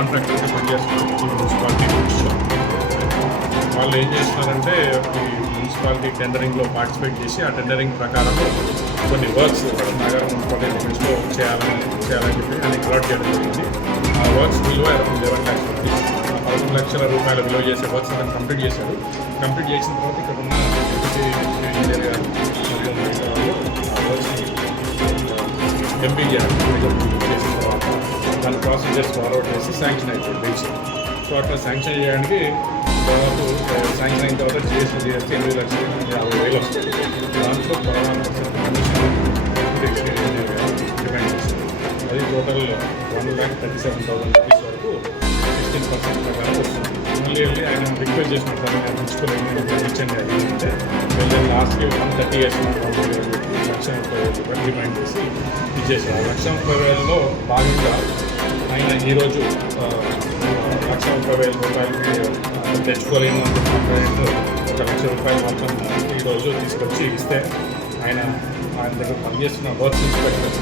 కాంట్రాక్టర్గా పనిచేస్తున్నారు ఈ మున్సిపాలిటీ వాళ్ళు ఏం చేస్తున్నారంటే ఈ మున్సిపాలిటీ టెండరింగ్లో పార్టిసిపేట్ చేసి ఆ టెండరింగ్ ప్రకారం కొన్ని వర్క్స్ నగర మున్సిపాలిటీ లిమిట్స్లో చేయాలని చెప్పి ఆయన అలాట్ చేయడం జరిగింది. ఆ వర్క్స్ విలువ అరౌండ్ 11 lakhs రూపీస్, 11 లక్షల రూపాయల విలువ చేసే వర్క్స్ అతను కంప్లీట్ చేశారు. కంప్లీట్ చేసిన తర్వాత ఇక్కడ ఉన్న ఇంజనీర్ గారు మరియు మిగతా వాళ్ళు ఆ వర్క్స్ని ఎంపీ చేసిన తర్వాత దాని ప్రాసెసర్స్ ఫార్వర్డ్ చేసి శాంక్షన్ అయిపోయింది బిల్స్. సో అట్లా శాంక్షన్ చేయడానికి దాదాపు శాంక్షన్ అయిన తర్వాత జిఎస్టీ 8,50,000 వస్తుంది. దాంట్లో 16% కమిషన్ డిమాండ్ చేస్తుంది. అది టోటల్ 1,37,000 రూపీస్ వరకు 16% ప్రకారం వస్తుంది. మళ్ళీ వెళ్ళి ఆయన రిక్వెస్ట్ చేసినట్టు నేను ఉంచుకోలేని ఇచ్చండి అది అంటే వెళ్ళి లాస్ట్కి 130 వేసినట్టు 1,30,000 డిమాండ్ చేసి ఇచ్చేసారు. 1,30,000లో భాగంగా ఆయన ఈరోజు 1,30,000 రూపాయలకి తెచ్చుకోలేను కంప్లైంట్ 1,00,000 రూపాయలు మాత్రం ఈరోజు తీసుకొచ్చి ఇస్తే ఆయన దగ్గర పనిచేస్తున్న వర్క్స్ ఇన్స్పెక్టర్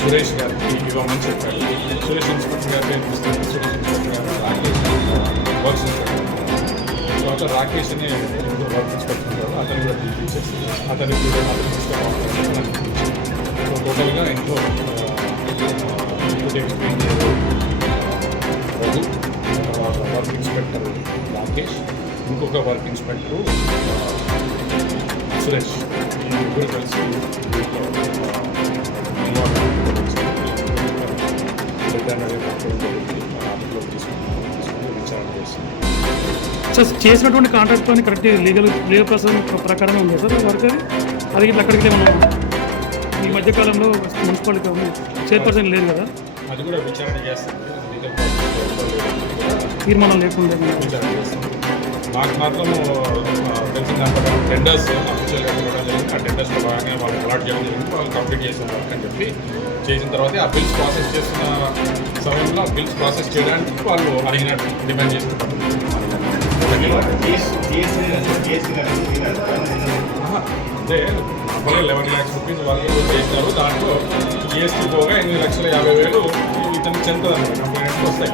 సురేష్ గారికి ఇవ్వమని చెప్పారు. సురేష్ ఇన్స్పెక్టర్ గారికి అనిపిస్తుంది. సురేష్ ఇన్స్పెక్టర్ గారు రాకేష్ వర్క్స్ ఇన్స్పెక్టర్ తర్వాత రాకేష్ అని వర్క్స్ ఇన్స్పెక్టర్ ఉంటారు, అతను కూడా పిలిపించేసి అతనికి తీసుకోవాలి. సో టోటల్గా ఇంట్లో ఎక్స్ప్లెయిన్ రఘు, తర్వాత వర్క్ ఇన్స్పెక్టర్ రాకేష్, ఇంకొక వర్క్ ఇన్స్పెక్టరు సురేష్, ఈ ముగ్గురు కలిసి విచారణ చేసింది. సార్ చేసినటువంటి కాంట్రాక్ట్ అని కరెక్ట్ లీగల్ ప్రాసెస్ ప్రకారమే ఉంది సార్ వర్క్ అది ఇట్లా అక్కడికి మనం ఈ మధ్యకాలంలో మున్సిపాలిటీ చైర్పర్సన్ లేదు కదా, అది కూడా విచారణ చేస్తుంది. తీర్మానం లేకుండా విచారణ చేస్తుంది. నాకు మాత్రం తెలిసిన దాని ప్రకారం టెండర్స్ అఫీషియల్గా ఇవ్వడం జరిగింది. ఆ టెండర్స్లో భాగంగా వాళ్ళు అలాట్ చేయడం జరిగింది. వాళ్ళు కంప్లీట్ చేసిన వర్క్ అని చెప్పి చేసిన తర్వాత ఆ బిల్స్ ప్రాసెస్ చేస్తున్న సమయంలో ఆ బిల్స్ ప్రాసెస్ చేయడానికి వాళ్ళు అడిగినట్టు డిమాండ్ చేస్తున్నారు. అంటే నార్మల్గా 11 lakhs రూపీస్ వాళ్ళు చేసినారు. దాంట్లో జిఎస్టీ పోగా 8,50,000 ఇతనికి చెందుతుంది అన్నమాట, కంప్లైంట్స్ వస్తాయి.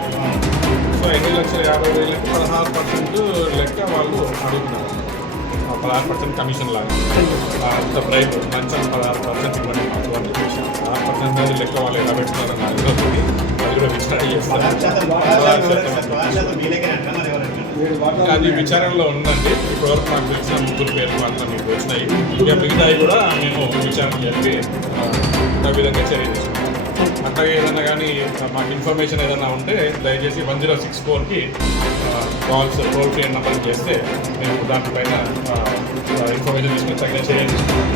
సో 8,50,000కి 16% లెక్క వాళ్ళు అడుగుతున్నారు. 16% కమిషన్ లాగా అంత ప్రైస్ లంచం 16% ఇవ్వండి మాకు అని చెప్పేసి 16% మీద లెక్క వాళ్ళు ఎలా పెట్టుకున్నారని నాకు తెలియదు. అది కూడా విచారణ చేస్తారు. అది విచారణలో ఉందండి. ఇప్పటివరకు నాకు తెలిసిన 3 పేర్లు మాత్రం మీకు వచ్చినాయి. ఇక మిగతాయి కూడా మేము విచారణ చెప్పి ఆ విధంగా చర్య తీసుకుంటాం. అట్లాగే ఏదైనా కానీ మాకు ఇన్ఫర్మేషన్ ఏదైనా ఉంటే దయచేసి 1064కి కాల్స్ టోల్ ఫ్రీ నెంబర్కి చేస్తే మేము దానిపైన ఇన్ఫర్మేషన్ తీసుకుని తగిన చర్య తీసుకుంటాం.